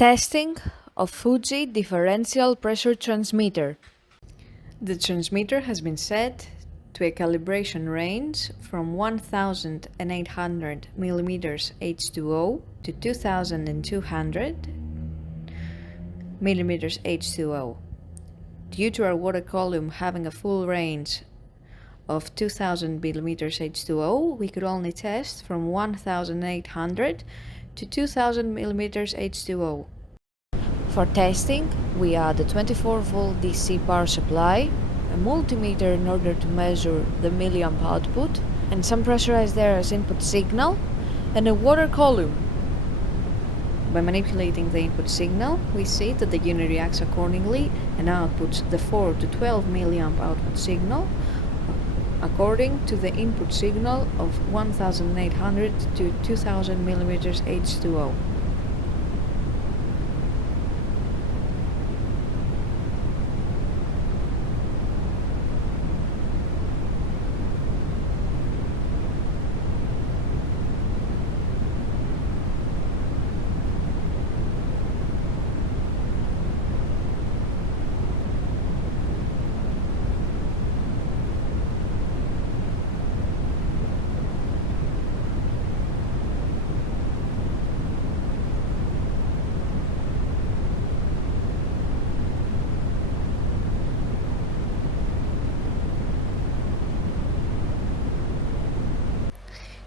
Testing of Fuji Differential Pressure Transmitter. The transmitter has been set to a calibration range from 1800 mm H2O to 2200 mm H2O. Due to our water column having a full range of 2000 mm H2O, we could only test from 1800 to 2000 mm H2O. For testing, we add a 24-volt DC power supply, a multimeter in order to measure the milliamp output, and some pressurized air as input signal, and a water column. By manipulating the input signal, we see that the unit reacts accordingly and outputs the 4 to 12 milliamp output signal according to the input signal of 1800 to 2000 mm H2O.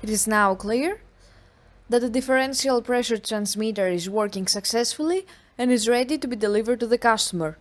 It is now clear that the differential pressure transmitter is working successfully and is ready to be delivered to the customer.